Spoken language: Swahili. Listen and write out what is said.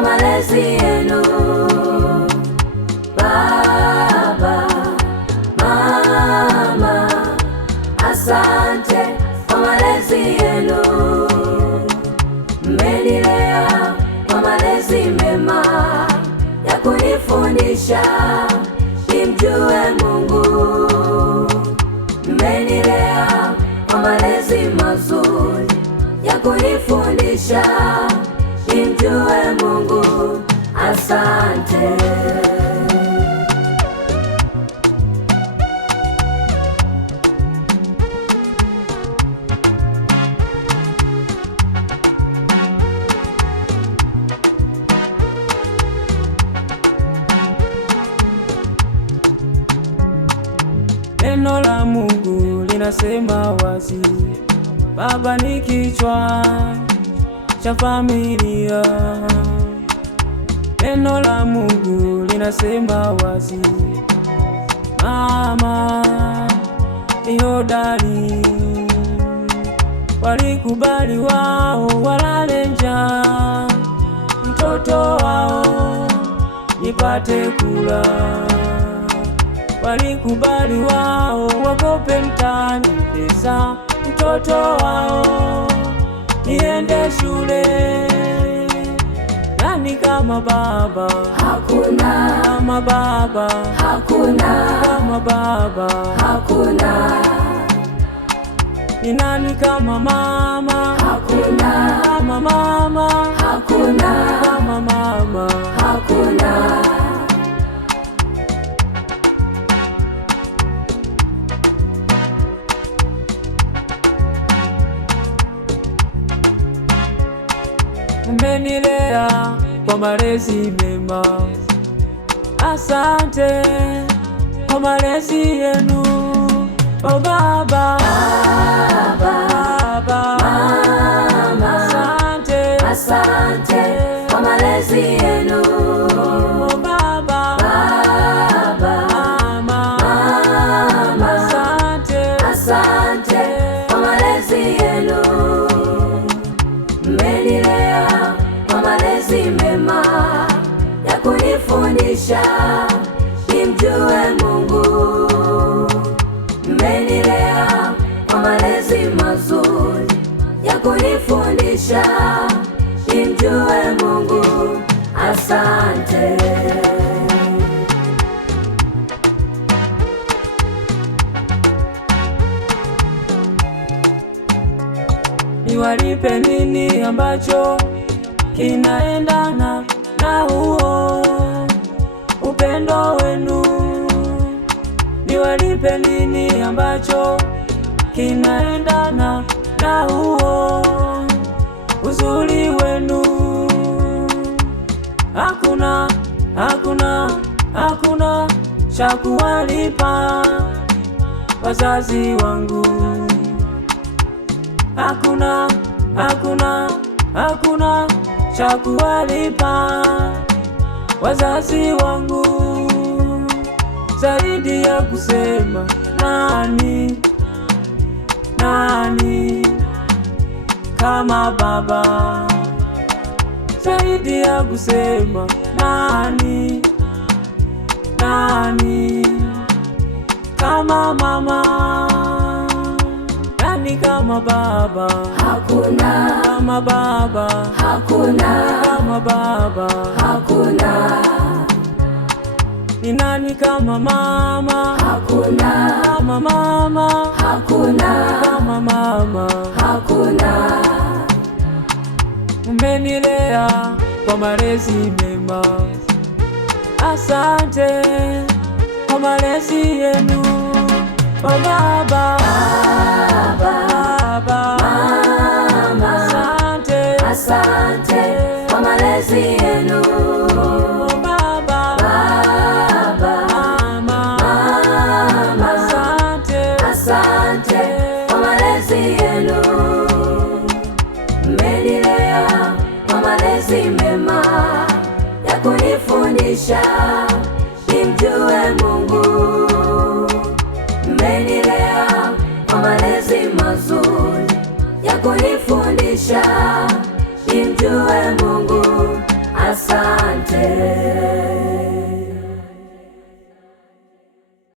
kwa malezi yenu. Baba, mama, asante kwa malezi yenu. Mmenilea kwa malezi mema ya kunifundisha nimjue Mungu. Mmenilea kwa malezi mazuri ya kunifundisha nimjue Mungu. Asante. Neno la Mungu linasema wazi, baba ni kichwa cha familia. Neno la Mungu linasema wazi, mama ni hodari. Walikubali wao walale njaa, mtoto wao nipate kula. Walikubali wao wakope mtaani pesa, mtoto wao niende shule. Nani kama baba? Hakuna. Kama baba? Hakuna. Kama baba? Hakuna. Ni nani kama mama? Hakuna. Kama mama? Hakuna. Kama mama? Hakuna. Mmenilea kwa malezi mema, asante kwa malezi yenu. Oh baba, Baba, mama, asante kwa malezi yenu. Oh baba, mama, asante kwa malezi yenu. Mmenilea kwa malezi mema ya kunifundisha nimjue Mungu. Mmenilea kwa malezi mazuri ya kunifundisha nimjue Mungu. Asante. Niwalipe nini ambacho kinaendana na huo upendo wenu? Niwalipe nini ambacho kinaendana na huo uzuri wenu? Hakuna, hakuna, hakuna cha kuwalipa wazazi wangu. Hakuna, hakuna, hakuna cha kuwalipa wazazi wangu, zaidi ya kusema nani, nani kama baba, zaidi ya kusema nani, nani kama mama. Nani kama baba? Hakuna. Kama baba? Hakuna. Kama baba? Hakuna. Ni nani kama mama? Hakuna. Kama mama? Hakuna. Kama mama? Hakuna. Mmenilea kwa malezi mema, asante kwa malezi yenu. Oh baba, mama, asante kwa malezi yenu. Oh baba, mama, asante kwa malezi yenu. Mmenilea kwa malezi mema ya kunifundisha nimjue Mungu. Mmenilea kwa malezi mazuri ya kunifundisha